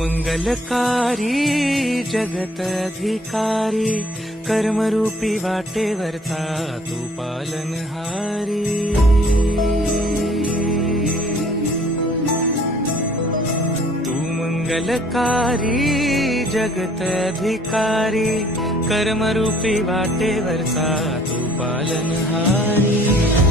मंगलकारी जगत अधिकारी, कर्मरूपी वाटेवरचा तू पालनहारी। तू मंगलकारी जगत अधिकारी, कर्मरूपी वाटेवरचा तू पालनहारी।